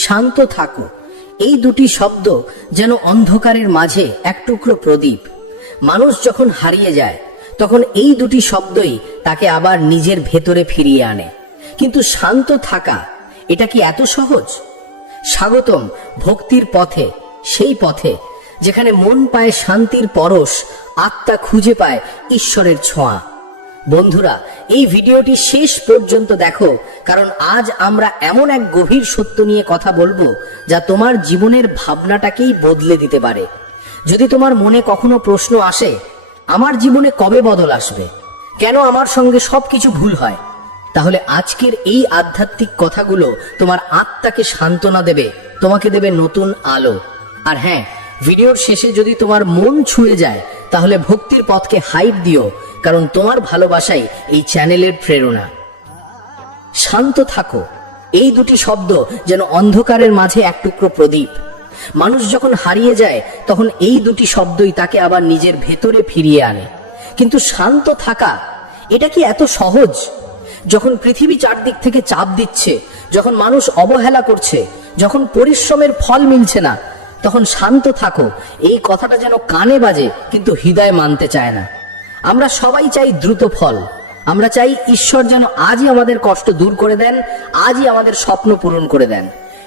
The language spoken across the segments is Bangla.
শান্ত থাকো, এই দুটি শব্দ যেন অন্ধকারের মাঝে এক টুকরো প্রদীপ। মানুষ যখন হারিয়ে যায় তখন এই দুটি শব্দই তাকে আবার নিজের ভেতরে ফিরিয়ে আনে। কিন্তু শান্ত থাকা, এটা কি এত সহজ? স্বাগতম ভক্তির পথে, সেই পথে যেখানে মন পায় শান্তির পরশ, আত্মা খুঁজে পায় ঈশ্বরের ছোঁয়া। বন্ধুরা, এই ভিডিওটি শেষ পর্যন্ত দেখো, কারণ আজ আমরা এমন এক গভীর সত্য নিয়ে কথা বলবো যা তোমার জীবনের ভাবনাটাকেই বদলে দিতে পারে। যদি তোমার মনে কখনো প্রশ্ন আসে, আমার জীবনে কবে বদল আসবে, কেন আমার সঙ্গে সবকিছু ভুল হয়, তাহলে আজকের এই আধ্যাত্মিক কথাগুলো তোমার আত্মাকে সান্ত্বনা দেবে, তোমাকে দেবে নতুন আলো। আর হ্যাঁ, ভিডিওর শেষে যদি তোমার মন ছুঁয়ে যায় তাহলে ভক্তির পথকে হাইপ দিও, কারণ তোমার ভালোবাসাই এই চ্যানেলের প্রেরণা। শান্ত থাকো, এই দুটি শব্দ যেন অন্ধকারের মাঝে এক টুকরো প্রদীপ। মানুষ যখন হারিয়ে যায় তখন এই দুটি শব্দই তাকে আবার নিজের ভেতরে ফিরিয়ে আনে। কিন্তু শান্ত থাকা, এটা কি এত সহজ? যখন পৃথিবী চারদিক থেকে চাপ দিচ্ছে, যখন মানুষ অবহেলা করছে, যখন পরিশ্রমের ফল মিলছে না, তখন শান্ত থাকো, এই কথাটা যেন কানে বাজে কিন্তু হৃদয় মানতে চায় না। আমরা সবাই চাই দ্রুত ফল, আমরা চাই ঈশ্বর যেন আজই আমাদের কষ্ট দূর করে দেন, আজই আমাদের স্বপ্ন পূরণ করে দেন।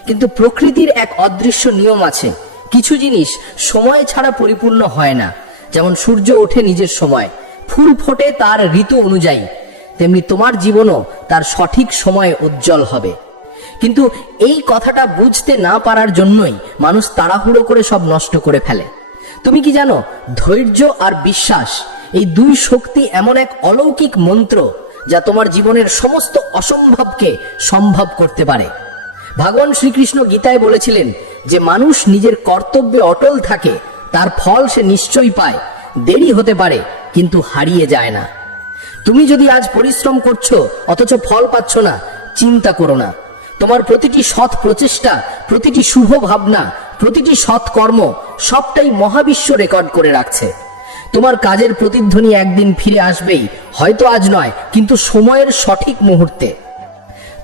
কিন্তু প্রকৃতির এক অদৃশ্য নিয়ম আছে, কিছু জিনিস সময় ছাড়া পরিপূর্ণ হয় না। যেমন সূর্য ওঠে নিজের সময়, ফুল ফোটে তার ঋতু অনুযায়ী, তেমনি তোমার জীবনও তার সঠিক সময়ে উজ্জ্বল হবে। কিন্তু এই কথাটা বুঝতে না পারার জন্যই মানুষ তাড়াহুড়ো করে সব নষ্ট করে ফেলে। তুমি কি জানো, ধৈর্য আর বিশ্বাস, এই দুই শক্তি এমন এক অলৌকিক মন্ত্র যা তোমার জীবনের সমস্ত অসম্ভবকে সম্ভব করতে পারে। ভগবান শ্রীকৃষ্ণ গীতায় বলেছিলেন যে মানুষ নিজের কর্তব্যে অটল থাকে, তার ফল সে নিশ্চয়ই পায়। দেরি হতে পারে কিন্তু হারিয়ে যায় না। তুমি যদি আজ পরিশ্রম করছো অথচ ফল পাচ্ছ না, চিন্তা করো না। তোমার প্রতিটি সৎ প্রচেষ্টা, প্রতিটি শুভ ভাবনা, প্রতিটি সৎ কর্ম, সবটাই মহাবিশ্ব রেকর্ড করে রাখছে। তোমার কাজের প্রতিধ্বনি একদিন ফিরে আসবেই, হয়তো আজ নয় কিন্তু সময়ের সঠিক মুহূর্তে।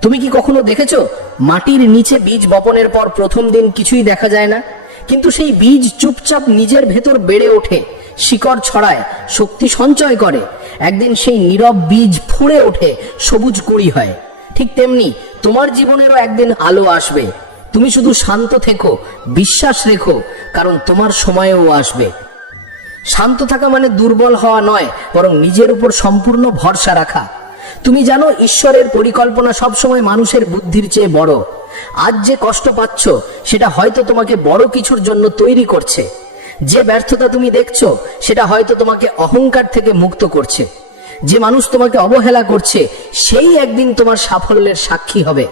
তুমি কি কখনো দেখেছো, মাটির নিচে বীজ বপনের পর প্রথম দিন কিছুই দেখা যায় না, কিন্তু সেই বীজ চুপচাপ নিজের ভেতর বেড়ে ওঠে, শিকড় ছড়ায়, শক্তি সঞ্চয় করে। একদিন সেই নীরব বীজ ফুঁড়ে ওঠে, সবুজ কুঁড়ি হয়। ঠিক তেমনি তোমার জীবনেরও একদিন আলো আসবে। তুমি শুধু শান্ত থেকো, বিশ্বাস রেখো, কারণ তোমার সময়ও আসবে। শান্ত থাকা মানে দুর্বল হওয়া নয়, বরং নিজের উপর সম্পূর্ণ ভরসা রাখা। তুমি জানো, ঈশ্বরের পরিকল্পনা সবসময় মানুষের বুদ্ধির চেয়ে বড়। আজ যে কষ্ট পাচ্ছ সেটা হয়তো তোমাকে বড় কিছুর জন্য তৈরি করছে। যে ব্যর্থতা তুমি দেখছো সেটা হয়তো তোমাকে অহংকার থেকে মুক্ত করছে। যে মানুষ তোমাকে অবহেলা করছে সেই একদিন তোমার সাফল্যের সাক্ষী হবে।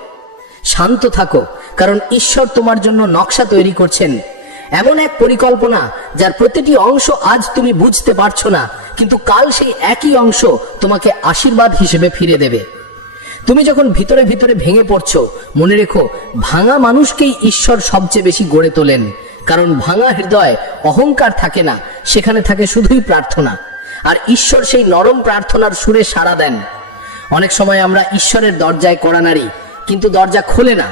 শান্ত থাকো, কারণ ঈশ্বর তোমার জন্য নকশা তৈরি করছেন, এমন এক পরিকল্পনা যার প্রতিটি অংশ আজ তুমি বুঝতে পারছো না, কিন্তু কাল সেই একই অংশ তোমাকে আশীর্বাদ হিসেবে ফিরে দেবে। তুমি যখন ভিতরে ভিতরে ভেঙে পড়ছো, মনে রেখো, ভাঙা মানুষকেই ঈশ্বর সবচেয়ে বেশি গড়ে তোলেন। কারণ ভাঙা হৃদয় অহংকার থাকে না, সেখানে থাকে শুধুই প্রার্থনা। আর ঈশ্বর সেই নরম প্রার্থনার সুরে সাড়া দেন। অনেক সময় আমরা ঈশ্বরের দরজায় কড়া নাড়ি, কিন্তু দরজা খোলে না।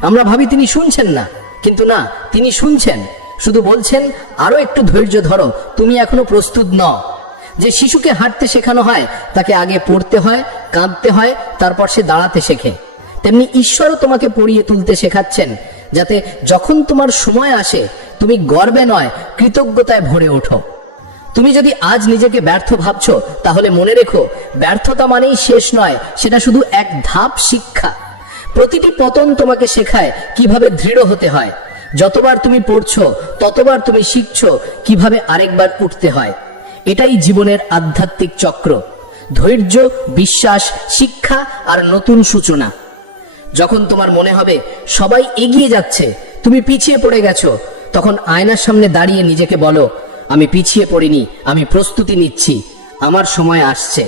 আমরা ভাবি তিনি শুনছেন না, কিন্তু না, তিনি শুনছেন, শুধু বলছেন আরো একটু ধৈর্য ধরো, তুমি এখনো প্রস্তুত নও। যে শিশুকে হাঁটতে শেখানো হয় তাকে আগে পড়তে হয়, কাঁদতে হয়, তারপর সে দাঁড়াতে শেখে। তেমনি ঈশ্বরও তোমাকে পড়িয়ে তুলতে শেখাচ্ছেন, যাতে যখন তোমার সময় আসে তুমি গর্বে নয়, কৃতজ্ঞতায় ভরে ওঠো। তুমি যদি আজ নিজেকে ব্যর্থ ভাবছো, তাহলে মনে রেখো, ব্যর্থতা মানেই শেষ নয়, সেটা শুধু এক ধাপ শিক্ষা। প্রতিটি পতন তোমাকে শেখায় কিভাবে দৃঢ় হতে হয়। যতবার তুমি পড়ছো ততবার তুমি শিখছো কিভাবে আরেকবার উঠতে হয়। এটাই জীবনের আধ্যাত্মিক চক্র, ধৈর্য, বিশ্বাস, শিক্ষা আর নতুন সূচনা। যখন তোমার মনে হবে সবাই এগিয়ে যাচ্ছে, তুমি পিছিয়ে পড়ে গেছো, তখন আয়নার সামনে দাঁড়িয়ে নিজেকে বলো, আমি পিছিয়ে পড়িনি, আমি প্রস্তুতি নিচ্ছি, আমার সময় আসছে।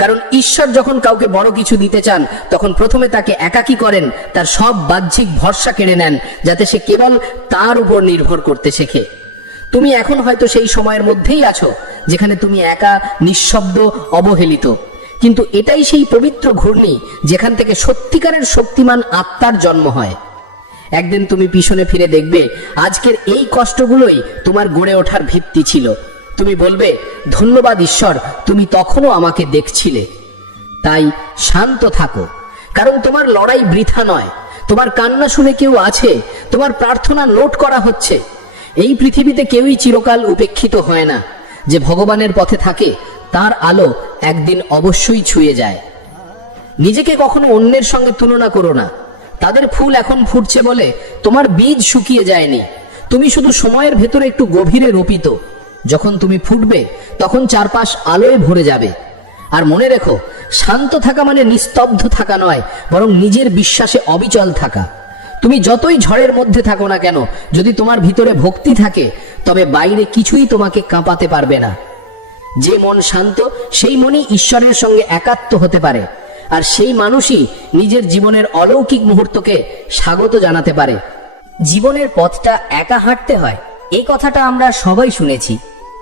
কারণ ঈশ্বর যখন কাউকে বড় কিছু দিতে চান তখন প্রথমে তাকে একাকী করেন, তার সব বাহ্যিক ভরসা কেড়ে নেন, যাতে সে কেবল তার উপর নির্ভর করতে শেখে। তুমি এখন হয়তো সেই সময়ের মধ্যেই আছো যেখানে তুমি একা, নিঃশব্দ, অবহেলিত। কিন্তু এটাই সেই পবিত্র ঘূর্ণি যেখান থেকে সত্যিকারের শক্তিমান আত্মার জন্ম হয়। একদিন তুমি পিছনে ফিরে দেখবে আজকের এই কষ্টগুলোই তোমার গড়ে ওঠার ভিত্তি ছিল। তুমি বলবে, ধন্যবাদ ঈশ্বর, তুমি তখনও আমাকে দেখছিলে। তাই শান্ত থাকো, কারণ তোমার লড়াই বৃথা নয়। তোমার কান্না শুনে কেউ আছে, তোমার প্রার্থনা নোট করা হচ্ছে। এই পৃথিবীতে কেউই চিরকাল উপেক্ষিত হয় না। যে ভগবানের পথে থাকে তার আলো একদিন অবশ্যই ছুঁয়ে যায়। নিজেকে কখনো অন্যের সঙ্গে তুলনা করো না। তাদের ফুল এখন ফুটছে বলে তোমার বীজ শুকিয়ে যায়নি। তুমি শুধু সময়ের ভেতরে একটু গভীরে রোপিত। যখন তুমি ফুটবে তখন চারপাশ আলোয় ভরে যাবে। আর মনে রেখো, শান্ত থাকা মানে নিস্তব্ধ থাকা নয়, বরং নিজের বিশ্বাসে অবিচল থাকা। তুমি যতই ঝড়ের মধ্যে থাকো না কেন, যদি তোমার ভিতরে ভক্তি থাকে তবে বাইরে কিছুই তোমাকে কাঁপাতে পারবে না। যে মন শান্ত, সেই মনই ঈশ্বরের সঙ্গে একাত্ম হতে পারে। আর সেই মানুষই নিজের জীবনের অলৌকিক মুহূর্তকে স্বাগত জানাতে পারে। জীবনের পথটা একা হাঁটতে হয়, এই কথাটা আমরা সবাই শুনেছি,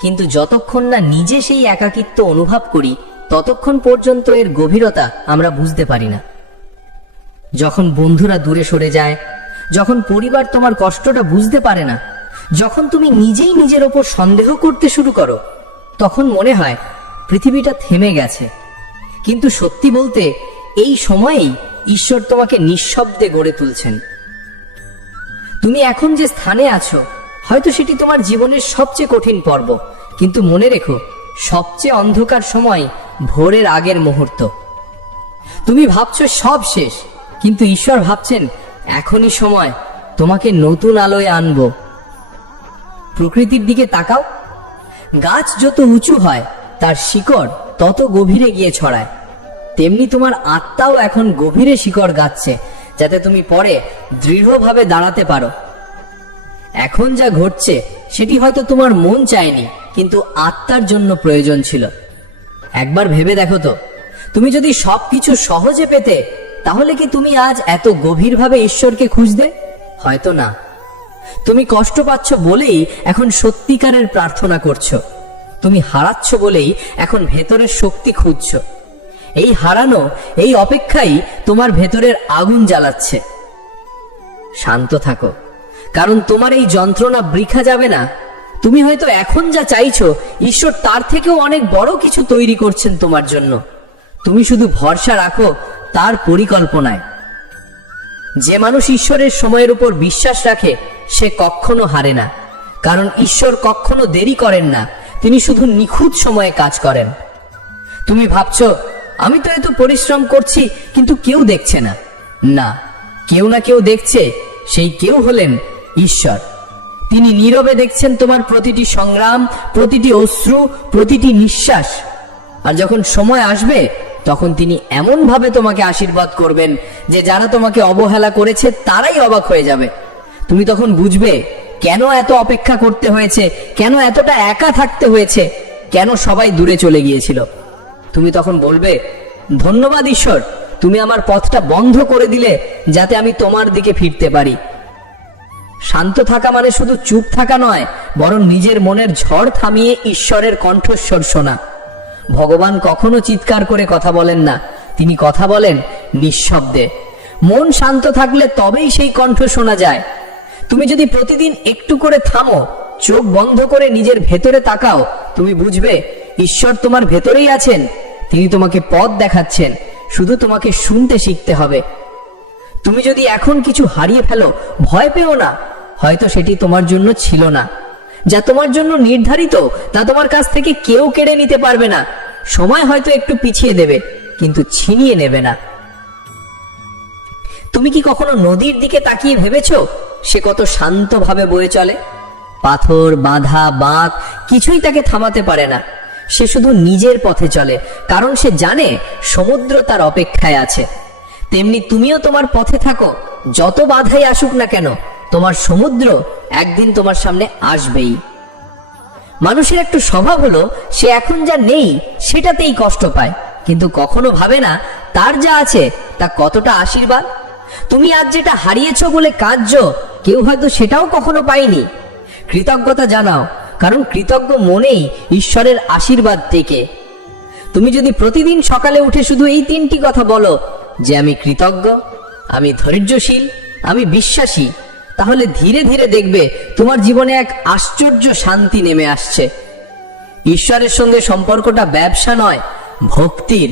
কিন্তু যতক্ষণ না নিজে সেই একাকিত্ব অনুভব করি ততক্ষণ পর্যন্ত এর গভীরতা আমরা বুঝতে পারি না। যখন বন্ধুরা দূরে সরে যায়, যখন পরিবার তোমার কষ্টটা বুঝতে পারে না, যখন তুমি নিজেই নিজের ওপর সন্দেহ করতে শুরু করো, তখন মনে হয় পৃথিবীটা থেমে গেছে। কিন্তু সত্যি বলতে এই সময়েই ঈশ্বর তোমাকে নিঃশব্দে গড়ে তুলছেন। তুমি এখন যে স্থানে আছো, হয়তো সেটি তোমার জীবনের সবচেয়ে কঠিন পর্ব, কিন্তু মনে রেখো, সবচেয়ে অন্ধকার সময় ভোরের আগের মুহূর্ত। তুমি ভাবছো সব শেষ, কিন্তু ঈশ্বর ভাবছেন এখনই সময় তোমাকে নতুন আলোয় আনবো। প্রকৃতির দিকে তাকাও, গাছ যত উঁচু হয় তার শিকড় তত গভীরে গিয়ে ছড়ায়। তেমনি তোমার আত্মাও এখন গভীরে শিকড় গাচ্ছে, যাতে তুমি পরে দৃঢ়ভাবে দাঁড়াতে পারো। এখন যা ঘটছে সেটি হয়তো তোমার মন চায়নি, কিন্তু আত্মার জন্য প্রয়োজন ছিল। একবার ভেবে দেখো তো, তুমি যদি সবকিছু সহজে পেতে, তাহলে কি তুমি আজ এত গভীরভাবে ঈশ্বরকে খুঁজতে? হয়তো না। তুমি কষ্ট পাচ্ছ বলেই এখন সত্যিকারের প্রার্থনা করছো। তুমি হারাচ্ছ বলেই এখন ভেতরের শক্তি খুঁজছো। এই হারানো, এই অপেক্ষাই তোমার ভেতরের আগুন জ্বালাচ্ছে। শান্ত থাকো, কারণ তোমার এই যন্ত্রণা বৃথা যাবে না। তুমি হয়তো এখন যা চাইছো, ঈশ্বর তার থেকেও অনেক বড় কিছু তৈরি করছেন তোমার জন্য। তুমি শুধু ভরসা রাখো তার পরিকল্পনায়। যে মানুষ ঈশ্বরের সময়ের উপর বিশ্বাস রাখে সে কখনো হারে না, কারণ ঈশ্বর কখনো দেরি করেন না, তিনি শুধু নিখুঁত সময়ে কাজ করেন। তুমি ভাবছো, আমি তো এত পরিশ্রম করছি কিন্তু কেউ দেখছে না। না, কেউ না কেউ দেখছে। সেই কেউ হলেন ঈশ্বর। তিনি নীরবে দেখছেন তোমার প্রতিটি সংগ্রাম, প্রতিটি অশ্রু, প্রতিটি নিঃশ্বাস। আর যখন সময় আসবে তখন তিনি এমন ভাবে তোমাকে আশীর্বাদ করবেন যে যারা তোমাকে অবহেলা করেছে তারাই অবাক হয়ে যাবে। তুমি তখন বুঝবে কেন এত অপেক্ষা করতে হয়েছে, কেন এতটা একা থাকতে হয়েছে, কেন সবাই দূরে চলে গিয়েছিল। তুমি তখন বলবে, ধন্যবাদ ঈশ্বর, তুমি আমার পথটা বন্ধ করে দিলে যাতে আমি তোমার দিকে ফিরতে পারি। শান্ত থাকা মানে শুধু চুপ থাকা নয়, বরং নিজের মনের ঝড় থামিয়ে ঈশ্বরের কণ্ঠস্বর শোনা। ভগবান কখনো চিৎকার করে কথা বলেন না, তিনি কথা বলেন নিঃশব্দে। মন শান্ত থাকলে তবেই সেই কণ্ঠ শোনা যায়। তুমি যদি প্রতিদিন একটু করে থামো, চোখ বন্ধ করে নিজের ভেতরে তাকাও, তুমি বুঝবে ঈশ্বর তোমার ভেতরেই আছেন। তিনি তোমাকে পথ দেখাচ্ছেন, শুধু তোমাকে শুনতে শিখতে হবে। তুমি যদি এখন কিছু হারিয়ে ফেলো, ভয় পেও না। হয়তো সেটি তোমার জন্য ছিল না। যা তোমার জন্য নির্ধারিত তা তোমার কাছ থেকে কেউ কেড়ে নিতে পারবে না। সময় হয়তো একটু পিছিয়ে দেবে, কিন্তু ছিনিয়ে নেবে না। তুমি কি কখনো নদীর দিকে তাকিয়ে ভেবেছো সে কত শান্তভাবে বয়ে চলে? পাথর, বাধা, বাঁক কিছুই তাকে থামাতে পারে না। সে শুধু নিজের পথে চলে, কারণ সে জানে সমুদ্র তার অপেক্ষায় আছে। তেমনি তুমিও তোমার পথে থাকো, যত বাধাই আসুক না কেন, তোমার সমুদ্র একদিন তোমার সামনে আসবেই। মানুষের একটু স্বভাব হলো সে এখন যা নেই সেটাতেই কষ্ট পায়, কিন্তু কখনো ভাবে না তার যা আছে তা কতটা আশীর্বাদ। তুমি আজ যেটা হারিয়েছো বলে কাঁদছো, কেউ হয়তো সেটাও কখনো পায়নি। কৃতজ্ঞতা জানাও, কারণ কৃতজ্ঞ মনেই ঈশ্বরের আশীর্বাদ টেকে। তুমি যদি প্রতিদিন সকালে উঠে শুধু এই তিনটি কথা বলো, যে আমি কৃতজ্ঞ, আমি ধৈর্যশীল, আমি বিশ্বাসী, তাহলে ধীরে ধীরে দেখবে তোমার জীবনে এক আশ্চর্য শান্তি নেমে আসছে। ঈশ্বরের সঙ্গে সম্পর্কটা ব্যবসা নয়, ভক্তির।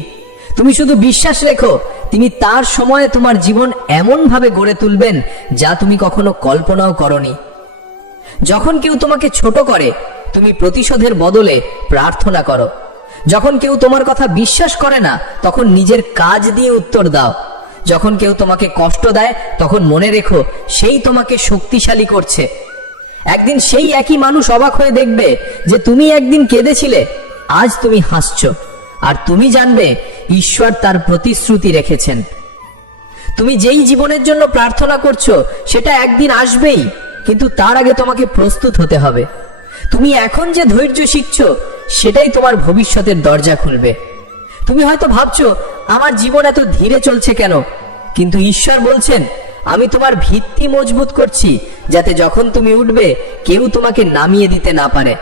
তুমি শুধু বিশ্বাস রেখো, তিনি তার সময়ে তোমার জীবন এমন ভাবে গড়ে তুলবেন যা তুমি কখনো কল্পনাও করনি। যখন কেউ তোমাকে ছোট করে, তুমি প্রতিশোধের বদলে প্রার্থনা করো। যখন কেউ তোমার কথা বিশ্বাস করে না, তখন নিজের কাজ দিয়ে উত্তর দাও। যখন কেউ তোমাকে কষ্ট দেয়, তখন মনে রেখো সেই তোমাকে শক্তিশালী করছে। একদিন সেই একই মানুষ অবাক হয়ে দেখবে যে তুমি একদিন কেঁদেছিলে, আজ তুমি হাসছো। আর তুমি জানবে ঈশ্বর তার প্রতিশ্রুতি রেখেছেন। তুমি যেই জীবনের জন্য প্রার্থনা করছো সেটা একদিন আসবেই, কিন্তু তার আগে তোমাকে প্রস্তুত হতে হবে। তুমি এখন যে ধৈর্য শিখছো সেটাই তোমার ভবিষ্যতের দরজা খুলবে। তুমি হয়তো ভাবছো আমার জীবন এত ধীরে চলছে কেন, কিন্তু ঈশ্বর বলছেন আমি তোমার ভিত্তি মজবুত করছি, যাতে যখন তুমি উঠবে কেউ তোমাকে নামিয়ে দিতে না পারে।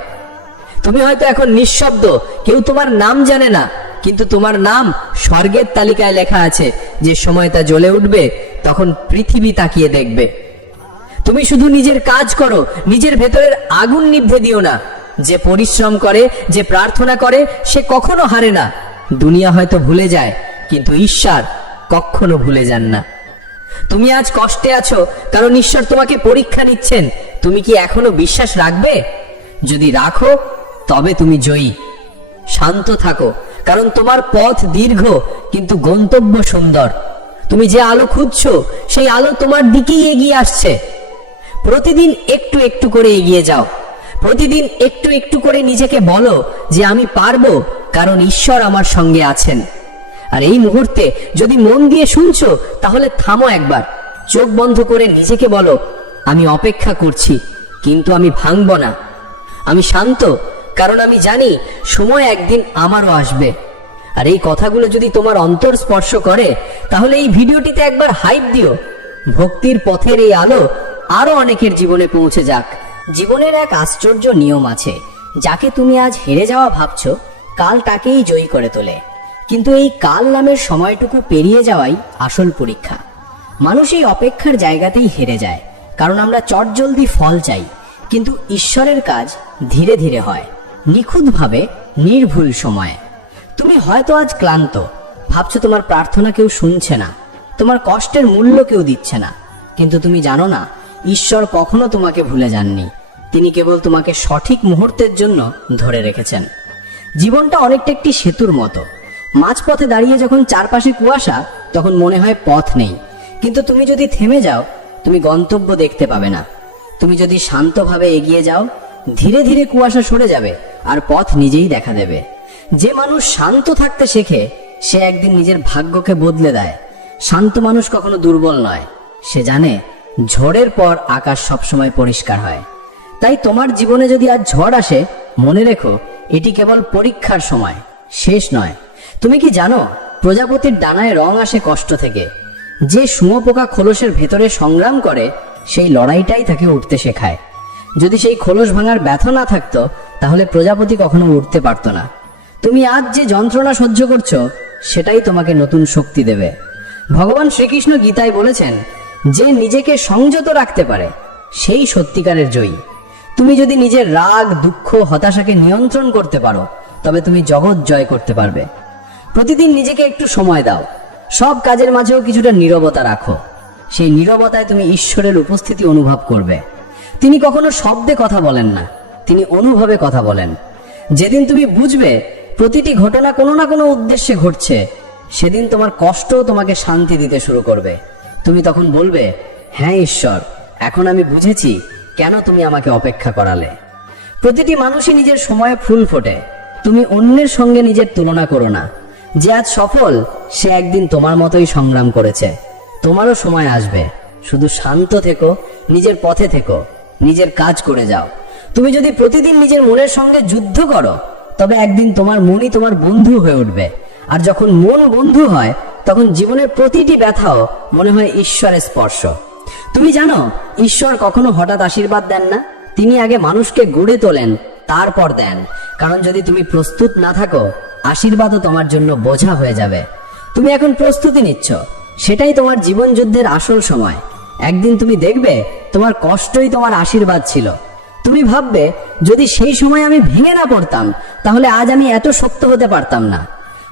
তুমি হয়তো এখন নিঃশব্দ, কেউ তোমার নাম জানে না, কিন্তু তোমার নাম স্বর্গের তালিকায় লেখা আছে। যে সময় তা জ্বলে উঠবে তখন পৃথিবী তাকিয়ে দেখবে। তুমি শুধু নিজের কাজ করো, নিজের ভেতরের আগুন নিভে দিও না। যে পরিশ্রম করে, যে প্রার্থনা করে, সে কখনো হারে না। দুনিয়া হয়তো ভুলে যায়, কিন্তু ঈশ্বর কখনো ভুলে যান না। তুমি আজ কষ্টে আছো কারণ ঈশ্বর তোমাকে পরীক্ষা নিচ্ছেন। তুমি কি এখনো বিশ্বাস রাখবে? যদি রাখো তবে তুমি জয়ী। শান্ত থাকো, কারণ তোমার পথ দীর্ঘ কিন্তু গন্তব্য সুন্দর। তুমি যে আলো খুঁজছো সেই আলো তোমার দিকেই এগিয়ে আসছে। প্রতিদিন একটু একটু করে এগিয়ে যাও। প্রতিদিন একটু একটু করে নিজেকে বলো যে আমি পারবো, কারণ ঈশ্বর আমার সঙ্গে আছেন। আর এই মুহূর্তে যদি মন দিয়ে শুনছো, তাহলে থামো একবার, চোখ বন্ধ করে নিজেকে বলো আমি অপেক্ষা করছি, কিন্তু আমি ভাঙবো না। আমি শান্ত, কারণ আমি জানি সময় একদিন আমারও আসবে। আর এই কথাগুলো যদি তোমার অন্তর স্পর্শ করে, তাহলে এই ভিডিওটিতে একবার হাইপ দিও। ভক্তির পথের এই আলো আরো অনেকের জীবনে পৌঁছে যাক। জীবনের এক আশ্চর্য নিয়ম আছে, যাকে তুমি আজ হেরে যাওয়া ভাবছো, কাল তাকেই জয়ী করে তোলে। কিন্তু এই কাল নামের সময়টুকু পেরিয়ে যাওয়াই আসল পরীক্ষা। মানুষ এই অপেক্ষার জায়গাতেই হেরে যায়, কারণ আমরা চটজলদি ফল চাই, কিন্তু ঈশ্বরের কাজ ধীরে ধীরে হয়, নিখুঁতভাবে, নির্ভুল সময়ে। তুমি হয়তো আজ ক্লান্ত, ভাবছো তোমার প্রার্থনা কেউ শুনছে না, তোমার কষ্টের মূল্য কেউ দিচ্ছে না। কিন্তু তুমি জানো না, ঈশ্বর কখনো তোমাকে ভুলে যাননি। তিনি কেবল তোমাকে সঠিক মুহূর্তের জন্য ধরে রেখেছেন। জীবনটা অনেকটা একটি সেতুর মতো। মাঝপথে দাঁড়িয়ে যখন চারপাশে কুয়াশা, তখন মনে হয় পথ নেই। কিন্তু তুমি যদি থেমে যাও, তুমি গন্তব্য দেখতে পাবে না। তুমি যদি শান্তভাবে এগিয়ে যাও, ধীরে ধীরে কুয়াশা সরে যাবে আর পথ নিজেই দেখা দেবে। যে মানুষ শান্ত থাকতে শেখে, সে একদিন নিজের ভাগ্যকে বদলে দেয়। শান্ত মানুষ কখনো দুর্বল নয়, সে জানে ঝড়ের পর আকাশ সবসময় পরিষ্কার হয়। তাই তোমার জীবনে যদি আজ ঝড় আসে, মনে রেখো এটি কেবল পরীক্ষার সময়, শেষ নয়। তুমি কি জানো, প্রজাপতির ডানায় রং আসে কষ্ট থেকে। যে শুঁয়োপোকা খোলসের ভেতরে সংগ্রাম করে, সেই লড়াইটাই তাকে উঠতে শেখায়। যদি সেই খোলস ভাঙার ব্যথা না থাকতো, তাহলে প্রজাপতি কখনো উঠতে পারতো না। তুমি আজ যে যন্ত্রণা সহ্য করছো, সেটাই তোমাকে নতুন শক্তি দেবে। ভগবান শ্রীকৃষ্ণ গীতায় বলেছেন, যে নিজেকে সংযত রাখতে পারে সেই সত্যিকারের জয়ী। তুমি যদি নিজের রাগ, দুঃখ, হতাশাকে নিয়ন্ত্রণ করতে পারো, তবে তুমি জগৎ জয় করতে পারবে। প্রতিদিন নিজেকে একটু সময় দাও। সব কাজের মাঝেও কিছুটা নীরবতা রাখো। সেই নীরবতায় তুমি ঈশ্বরের উপস্থিতি অনুভব করবে। তিনি কখনো শব্দে কথা বলেন না, তিনি অনুভবে কথা বলেন। যেদিন তুমি বুঝবে প্রতিটি ঘটনা কোনো না কোনো উদ্দেশ্যে ঘটছে, সেদিন তোমার কষ্টও তোমাকে শান্তি দিতে শুরু করবে। তুমি তখন বলবে, হ্যাঁ ঈশ্বর, এখন আমি বুঝেছি কেন তুমি আমাকে অপেক্ষা করালে। প্রতিটি মানুষই নিজের সময়ে ফুল ফোটে। তুমি অন্যের সঙ্গে নিজের তুলনা করো না। যে আজ সফল, সে একদিন তোমার মতোই সংগ্রাম করেছে। তোমারও সময় আসবে। শুধু শান্ত থেকো, নিজের পথে থেকো, নিজের কাজ করে যাও। তুমি যদি প্রতিদিন নিজের মনের সঙ্গে যুদ্ধ করো, তবে একদিন তোমার মনই তোমার বন্ধু হয়ে উঠবে। আর যখন মন বন্ধু হয়, তখন জীবনের প্রতিটি ব্যথাও মনে হয় ঈশ্বরের স্পর্শ। তুমি জানো, ঈশ্বর কখনো হঠাৎ আশীর্বাদ দেন না। তিনি আগে মানুষকে গড়ে তোলেন, তারপর দেন। কারণ যদি তুমি প্রস্তুত না থাকো, আশীর্বাদও তোমার জন্য বোঝা হয়ে যাবে। তুমি এখন প্রস্তুতি নিচ্ছ, সেটাই তোমার জীবন যুদ্ধের আসল সময়। একদিন তুমি দেখবে তোমার কষ্টই তোমার আশীর্বাদ ছিল। তুমি ভাববে, যদি সেই সময় আমি ভেঙে না পড়তাম তাহলে আজ আমি এত শক্ত হতে পারতাম না।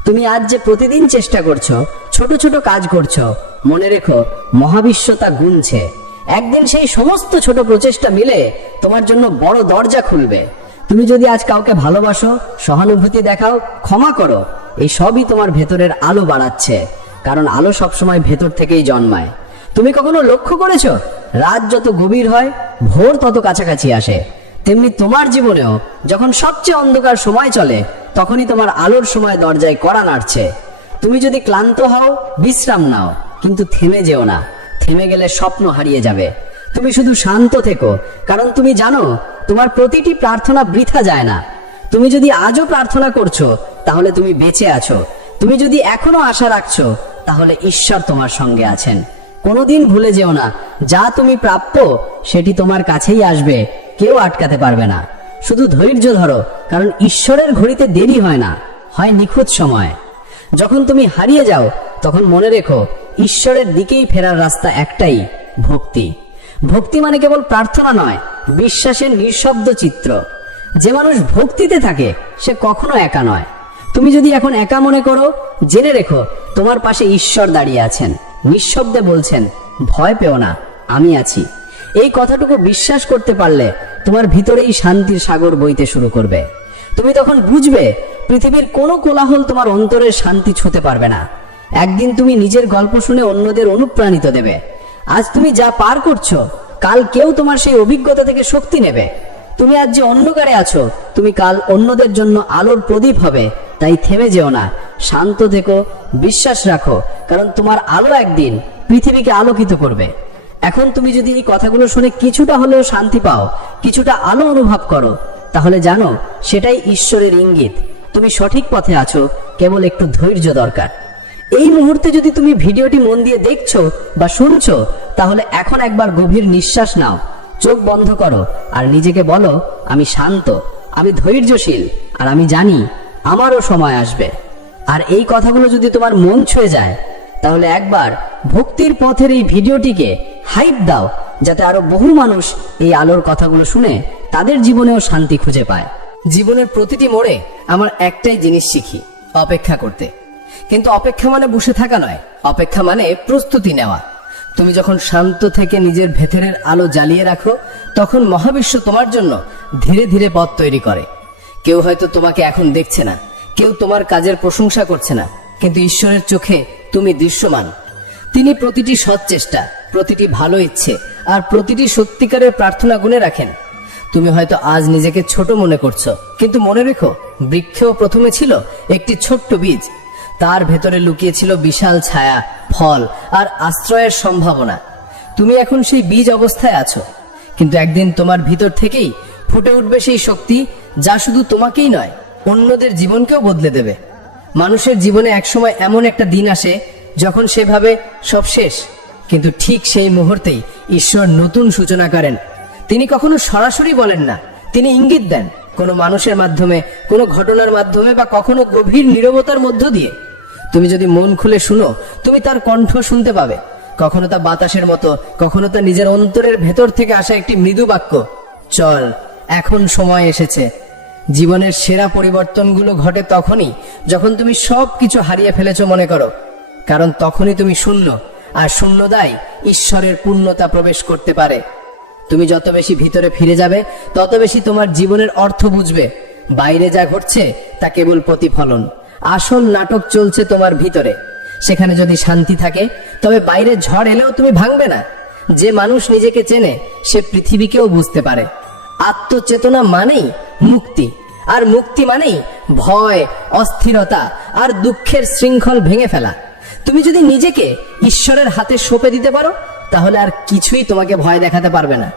তুমি আজ যে প্রতিদিন চেষ্টা করছো, ছোট ছোট কাজ করছো, মনে রেখো মহাবিশ্ব তা গুনছে। একদিন সেই সমস্ত ছোট প্রচেষ্টা মিলে তোমার জন্য বড় দরজা খুলবে। তুমি যদি আজ কাউকে ভালোবাসো, সহানুভূতি দেখাও, ক্ষমা করো, এই সবই তোমার ভেতরের আলো বাড়াচ্ছে। কারণ আলো সবসময় ভেতর থেকেই জন্মায়। তুমি কখনো লক্ষ্য করেছো, রাত যত গভীর হয় ভোর তত কাছাকাছি আসে? তেমনি তোমার জীবনেও যখন সবচেয়ে অন্ধকার সময় চলে, তখনই তোমার আলোর সময় দরজায় কড়া নাড়ছে। তুমি যদি ক্লান্ত হও, বিশ্রাম নাও, কিন্তু থেমে যেও না। থেমে গেলে স্বপ্ন হারিয়ে যাবে। তুমি শুধু শান্ত থেকো, কারণ তুমি জানো তোমার প্রতিটি প্রার্থনা বৃথা যায় না। তুমি যদি আজও প্রার্থনা করছো, তাহলে তুমি বেঁচে আছো। তুমি যদি এখনো আশা রাখছো, তাহলে ঈশ্বর তোমার সঙ্গে আছেন। কোনোদিন ভুলে যেও না, যা তুমি প্রাপ্য সেটি তোমার কাছেই আসবে, কেউ আটকাতে পারবে না। শুধু ধৈর্য ধরো, কারণ ঈশ্বরের ঘড়িতে দেরি হয় না, হয় নিখুঁত সময়। যখন তুমি হারিয়ে যাও, তখন মনে রেখো ঈশ্বরের দিকেই ফেরার রাস্তা একটাই, ভক্তি। ভক্তি মানে কেবল প্রার্থনা নয়, বিশ্বাসের নিঃশব্দ চিত্র। যে মানুষ ভক্তিতে থাকে সে কখনো একা নয়। তুমি যদি এখন একা মনে করো, জেনে রেখো তোমার পাশে ঈশ্বর দাঁড়িয়ে আছেন, নিঃশব্দে বলছেন, ভয় পেও না, আমি আছি। এই কথাটুকু বিশ্বাস করতে পারলে তোমার ভিতরেই শান্তির সাগর বইতে শুরু করবে। তুমি তখন বুঝবে পৃথিবীর কোনো কোলাহল তোমার অন্তরের শান্তি ছুঁতে পারবে না। একদিন তুমি নিজের গল্প শুনে অন্যদের অনুপ্রাণিত দেবে। আজ তুমি যা পার করছো, কাল কেউ তোমার সেই অভিজ্ঞতা থেকে শক্তি নেবে। তুমি আজ যে অন্ধকারে আছো, তুমি কাল অন্যদের জন্য আলোর প্রদীপ হবে। তাই থেমে যেও না, শান্ত থেকো, বিশ্বাস রাখো, কারণ তোমার আলো একদিন পৃথিবীকে আলোকিত করবে। এখন তুমি যদি এই কথাগুলো শুনে কিছুটা হলেও শান্তি পাও, কিছুটা আলো অনুভব করো, তাহলে জানো সেটাই ঈশ্বরের ইঙ্গিত। তুমি সঠিক পথে আছো, কেবল একটু ধৈর্য দরকার। এই মুহূর্তে যদি তুমি ভিডিওটি মন দিয়ে দেখছো বা শুনছো, তাহলে এখন একবার গভীর নিঃশ্বাস নাও, চোখ বন্ধ করো আর নিজেকে বলো, আমি শান্ত, আমি ধৈর্যশীল, আর আমি জানি আমারও সময় আসবে। আর এই কথাগুলো যদি তোমার মন ছুঁয়ে যায়, তাহলে একবার ভক্তির পথের এই ভিডিওটিকে হাইপ দাও, যাতে আরো বহু মানুষ এই আলোর কথাগুলো শুনে তাদের জীবনেও শান্তি খুঁজে পায়। জীবনের প্রতিটি মোড়ে আমার একটাই জিনিস শিখি, অপেক্ষা করতে। কিন্তু অপেক্ষা মানে বসে থাকা নয়, অপেক্ষা মানে প্রস্তুতি নেওয়া। তুমি যখন শান্ত থেকে নিজের ভেতরের আলো জ্বালিয়ে রাখো, তখন মহাবিশ্ব তোমার জন্য ধীরে ধীরে পথ তৈরি করে। কেউ হয়তো তোমাকে এখন দেখছে না, কেউ তোমার কাজের প্রশংসা করছে না, কিন্তু ঈশ্বরের চোখে তুমি দৃশ্যমান। তিনি প্রতিটি সৎ চেষ্টা, প্রতিটি ভালো ইচ্ছে আর প্রতিটি সত্যিকারের প্রার্থনা গুণে রাখেন। তুমি হয়তো আজ নিজেকে ছোট মনে করছো, কিন্তু মনে রেখো বৃক্ষও প্রথমে ছিল একটি ছোট্ট বীজ। তার ভেতরে লুকিয়ে ছিল বিশাল ছায়া, ফল আর আশ্রয়ের সম্ভাবনা। তুমি এখন সেই বীজ অবস্থায় আছো, কিন্তু একদিন তোমার ভিতর থেকেই ফুটে উঠবে সেই শক্তি, যা শুধু তোমাকেই নয়, অন্যদের জীবনকেও বদলে দেবে। মানুষের জীবনে একসময় এমন একটা দিন আসে যখন সে ভাবে সব শেষ, কিন্তু ঠিক সেই মুহূর্তেই ঈশ্বর নতুন সূচনা করেন। তিনি কখনো সরাসরি বলেন না, তিনি ইঙ্গিত দেন, কোনো মানুষের মাধ্যমে, কোনো ঘটনার মাধ্যমে, বা কখনো গভীর নীরবতার মধ্য দিয়ে। তুমি যদি মন খুলে শুনো, তুমি তার কণ্ঠ শুনতে পাবে। কখনো তা বাতাসের মতো, কখনো তা নিজের অন্তরের ভেতর থেকে আসা একটি মৃদু বাক্য, চল, এখন সময় এসেছে। জীবনের সেরা পরিবর্তনগুলো ঘটে তখনই যখন তুমি সব কিছু হারিয়ে ফেলেছো মনে করো, কারণ তখনই তুমি শূন্য, আর শূন্যতায় ঈশ্বরের পূর্ণতা প্রবেশ করতে পারে। তুমি যত বেশি ভিতরে ফিরে যাবে, তত বেশি তোমার জীবনের অর্থ বুঝবে। বাইরে যা ঘটছে তা কেবল প্রতিফলন, আসল নাটক চলছে তোমার ভিতরে। সেখানে যদি শান্তি থাকে, তবে বাইরে ঝড় এলেও তুমি ভাঙবে না। যে মানুষ নিজেকে চেনে, সে পৃথিবীকেও বুঝতে পারে। আত্মচেতনা মানেই মুক্তি, আর মুক্তি মানেই ভয়, অস্থিরতা আর দুঃখের শৃঙ্খল ভেঙে ফেলা। তুমি যদি নিজেকে ঈশ্বরের হাতে সঁপে দিতে পারো, তাহলে আর কিছুই তোমাকে ভয় দেখাতে পারবে না।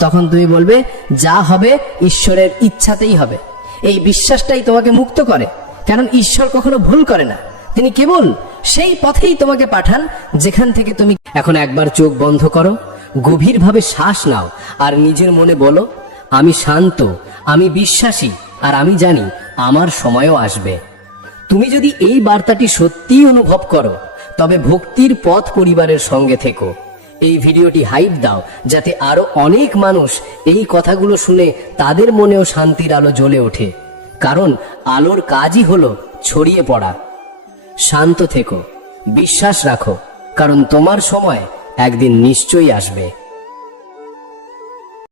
তখন তুমি বলবে, যা হবে ঈশ্বরের ইচ্ছাতেই হবে। এই বিশ্বাসটাই তোমাকে মুক্ত করে, কারণ ঈশ্বর কখনো ভুল করে না। তিনি কেবল সেই পথেই তোমাকে পাঠান যেখান থেকে তুমি। এখন একবার চোখ বন্ধ করো, গভীরভাবে শ্বাস নাও আর নিজের মনে বলো, আমি শান্ত, আমি বিশ্বাসী, আর আমি জানি আমার সময়ও আসবে। তুমি যদি এই বার্তাটি সত্যিই অনুভব করো, তবে ভক্তির পথ পরিবারের সঙ্গে থেকো। এই ভিডিওটি হাইপ দাও, যাতে আরো অনেক মানুষ এই কথাগুলো শুনে তাদের মনেও শান্তির আলো জ্বলে ওঠে। কারণ আলোর কাজই হলো ছড়িয়ে পড়া। শান্ত থেকো, বিশ্বাস রাখো, কারণ তোমার সময় একদিন নিশ্চয়ই আসবে।